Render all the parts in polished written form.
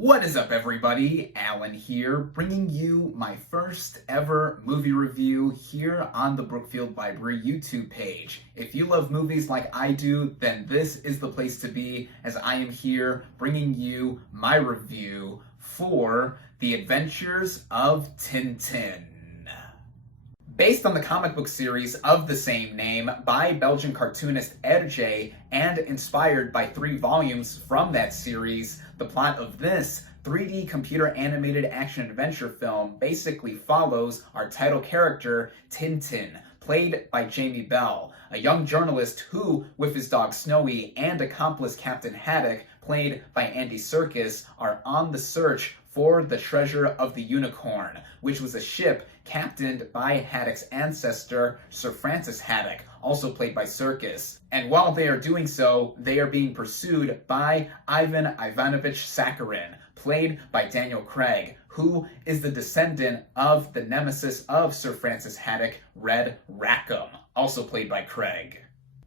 What is up, everybody? Alan here, bringing you my first ever movie review here on the Brookfield Library YouTube page. If you love movies like I do, then this is the place to be, as I am here bringing you my review for The Adventures of Tintin. Based on the comic book series of the same name by Belgian cartoonist Hergé and inspired by 3 volumes from that series, the plot of this 3D computer animated action-adventure film basically follows our title character, Tintin, played by Jamie Bell, a young journalist who, with his dog Snowy and accomplice Captain Haddock, played by Andy Serkis, are on the search for the treasure of the Unicorn, which was a ship captained by Haddock's ancestor, Sir Francis Haddock, also played by Serkis. And while they are doing so, they are being pursued by Ivan Ivanovich Sakharin, played by Daniel Craig, who is the descendant of the nemesis of Sir Francis Haddock, Red Rackham, also played by Craig.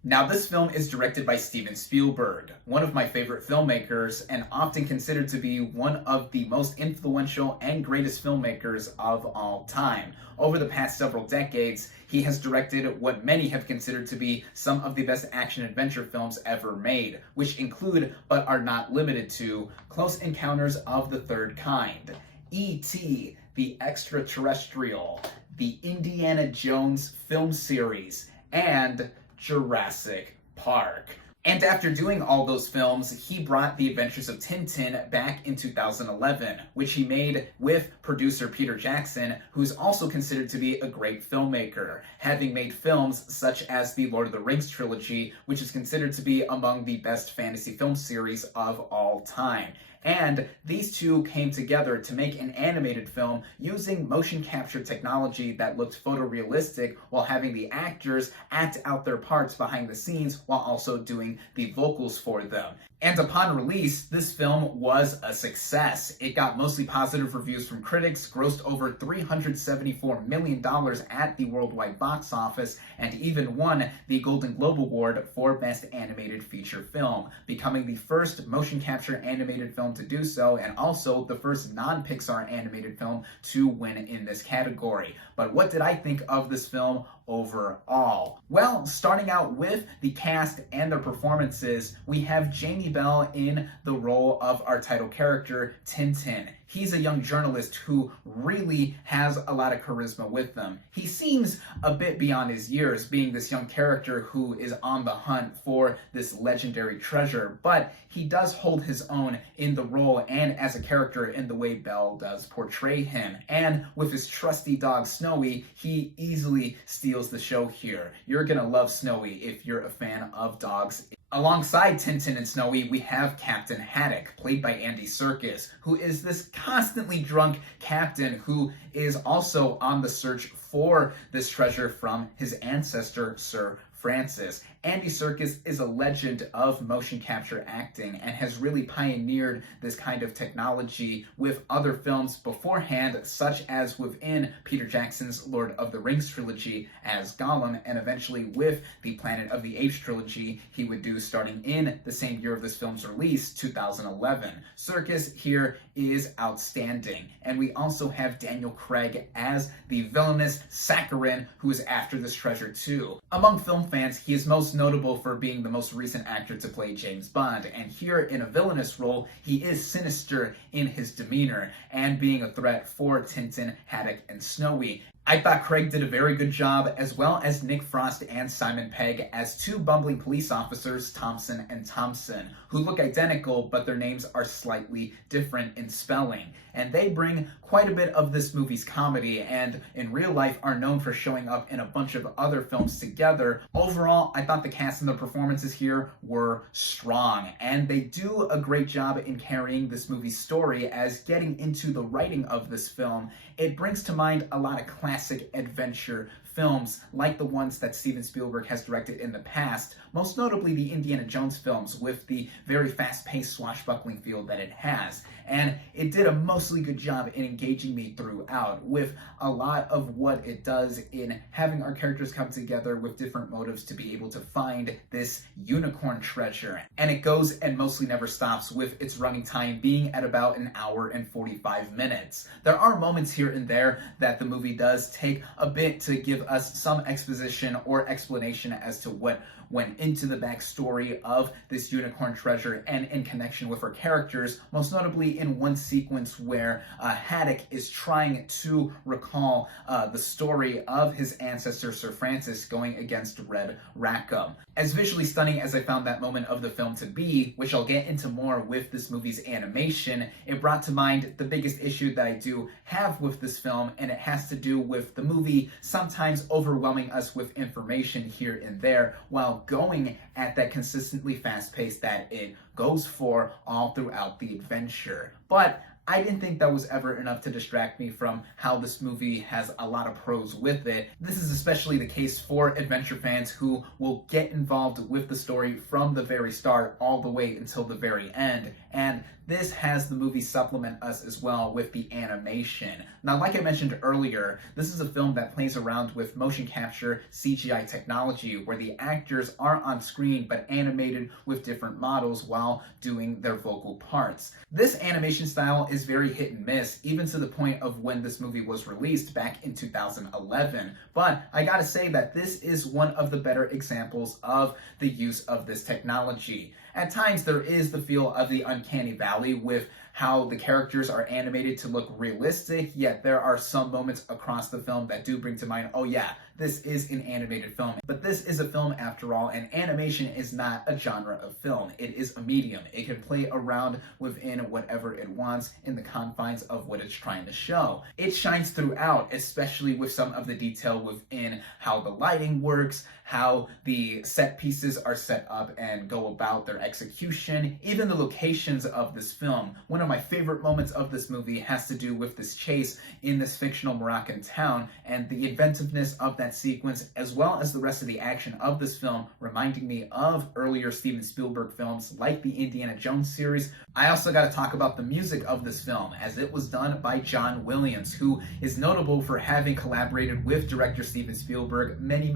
Now, this film is directed by Steven Spielberg, one of my favorite filmmakers and often considered to be one of the most influential and greatest filmmakers of all time. Over the past several decades, he has directed what many have considered to be some of the best action-adventure films ever made, which include, but are not limited to, Close Encounters of the Third Kind, E.T., The Extraterrestrial, the Indiana Jones film series, and Jurassic Park. And after doing all those films, he brought The Adventures of Tintin back in 2011, which he made with producer Peter Jackson, who's also considered to be a great filmmaker, having made films such as the Lord of the Rings trilogy, which is considered to be among the best fantasy film series of all time. And these two came together to make an animated film using motion capture technology that looked photorealistic while having the actors act out their parts behind the scenes while also doing the vocals for them. And upon release, this film was a success. It got mostly positive reviews from critics, grossed over $374 million at the worldwide box office, and even won the Golden Globe Award for Best Animated Feature Film, becoming the first motion capture animated film to do so, and also the first non-Pixar animated film to win in this category. But what did I think of this film overall? Well, starting out with the cast and their performances, we have Jamie Bell in the role of our title character, Tintin. He's a young journalist who really has a lot of charisma with them. He seems a bit beyond his years, being this young character who is on the hunt for this legendary treasure, but he does hold his own in the role and as a character in the way Bell does portray him. And with his trusty dog Snowy, he easily steals the show here. You're gonna love Snowy if you're a fan of dogs. Alongside Tintin and Snowy, we have Captain Haddock, played by Andy Serkis, who is this constantly drunk captain who is also on the search for this treasure from his ancestor, Sir Francis. Andy Serkis is a legend of motion capture acting and has really pioneered this kind of technology with other films beforehand, such as within Peter Jackson's Lord of the Rings trilogy as Gollum, and eventually with the Planet of the Apes trilogy he would do starting in the same year of this film's release, 2011. Serkis here is outstanding, and we also have Daniel Craig as the villainous Sakharin, who is after this treasure too. Among film fans, he is most notable for being the most recent actor to play James Bond, and here in a villainous role, he is sinister in his demeanor and being a threat for Tintin, Haddock, and Snowy. I thought Craig did a very good job, as well as Nick Frost and Simon Pegg as 2 bumbling police officers, Thompson and Thompson, who look identical, but their names are slightly different in spelling. And they bring quite a bit of this movie's comedy, and in real life are known for showing up in a bunch of other films together. Overall, I thought the cast and the performances here were strong, and they do a great job in carrying this movie's story. As getting into the writing of this film, it brings to mind a lot of classic adventure films like the ones that Steven Spielberg has directed in the past, most notably the Indiana Jones films with the very fast-paced swashbuckling feel that it has. And it did a mostly good job in engaging me throughout with a lot of what it does in having our characters come together with different motives to be able to find this unicorn treasure. And it goes and mostly never stops, with its running time being at about an hour and 45 minutes. There are moments here and there that the movie does take a bit to give us some exposition or explanation as to what went into the backstory of this unicorn treasure and in connection with her characters, most notably in one sequence where Haddock is trying to recall the story of his ancestor Sir Francis going against Red Rackham. As visually stunning as I found that moment of the film to be, which I'll get into more with this movie's animation, it brought to mind the biggest issue that I do have with this film, and it has to do with the movie sometimes overwhelming us with information here and there while going at that consistently fast pace that it goes for all throughout the adventure. But I didn't think that was ever enough to distract me from how this movie has a lot of pros with it. This is especially the case for adventure fans who will get involved with the story from the very start all the way until the very end. And this has the movie supplement us as well with the animation. Now, like I mentioned earlier, this is a film that plays around with motion capture CGI technology where the actors are on screen but animated with different models while doing their vocal parts. This animation style is very hit and miss, even to the point of when this movie was released back in 2011. But I gotta say that this is one of the better examples of the use of this technology. At times, there is the feel of the uncanny valley with how the characters are animated to look realistic, yet there are some moments across the film that do bring to mind, oh yeah, this is an animated film. But this is a film after all, and animation is not a genre of film. It is a medium. It can play around within whatever it wants in the confines of what it's trying to show. It shines throughout, especially with some of the detail within how the lighting works, how the set pieces are set up and go about their execution, even the locations of this film. One of my favorite moments of this movie has to do with this chase in this fictional Moroccan town and the inventiveness of that sequence, as well as the rest of the action of this film, reminding me of earlier Steven Spielberg films like the Indiana Jones series. I also got to talk about the music of this film, as it was done by John Williams, who is notable for having collaborated with director Steven Spielberg many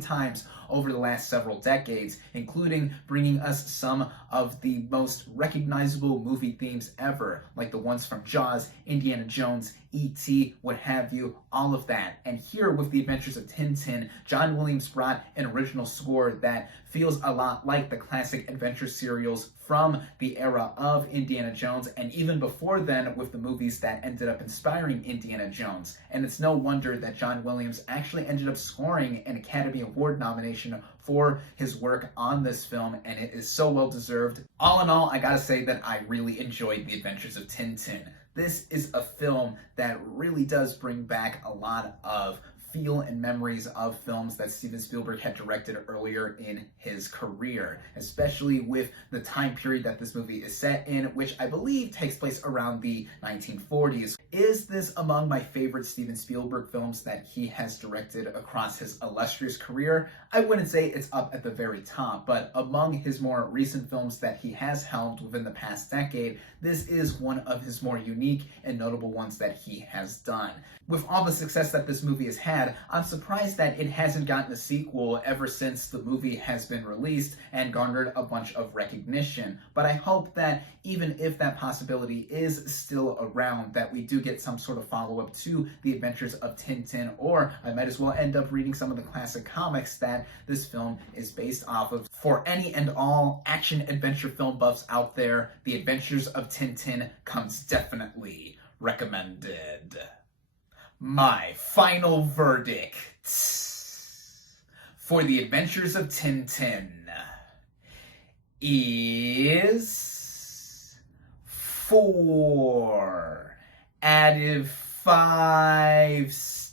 times over the last several decades, including bringing us some of the most recognizable movie themes ever, like the ones from Jaws, Indiana Jones, E.T., what have you, all of that. And here with The Adventures of Tintin, John Williams brought an original score that feels a lot like the classic adventure serials from the era of Indiana Jones, and even before then with the movies that ended up inspiring Indiana Jones. And it's no wonder that John Williams actually ended up scoring an Academy Award nomination for his work on this film, and it is so well deserved. All in all, I gotta say that I really enjoyed The Adventures of Tintin. This is a film that really does bring back a lot of feel and memories of films that Steven Spielberg had directed earlier in his career, especially with the time period that this movie is set in, which I believe takes place around the 1940s. Is this among my favorite Steven Spielberg films that he has directed across his illustrious career? I wouldn't say it's up at the very top, but among his more recent films that he has helmed within the past decade, this is one of his more unique and notable ones that he has done. With all the success that this movie has had, I'm surprised that it hasn't gotten a sequel ever since the movie has been released and garnered a bunch of recognition. But I hope that even if that possibility is still around, that we do get some sort of follow-up to The Adventures of Tintin, or I might as well end up reading some of the classic comics that this film is based off of. For any and all action-adventure film buffs out there, The Adventures of Tintin comes definitely recommended. My final verdict for The Adventures of Tintin is 4 out of 5 stars.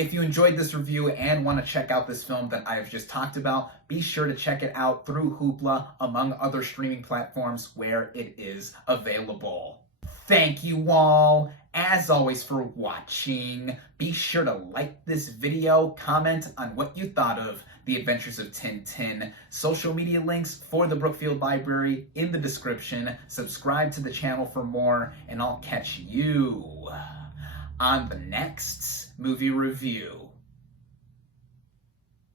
If you enjoyed this review and want to check out this film that I have just talked about, be sure to check it out through Hoopla, among other streaming platforms where it is available. Thank you all, as always, for watching. Be sure to like this video, comment on what you thought of The Adventures of Tintin. Social media links for the Brookfield Library in the description. Subscribe to the channel for more, and I'll catch you on the next movie review.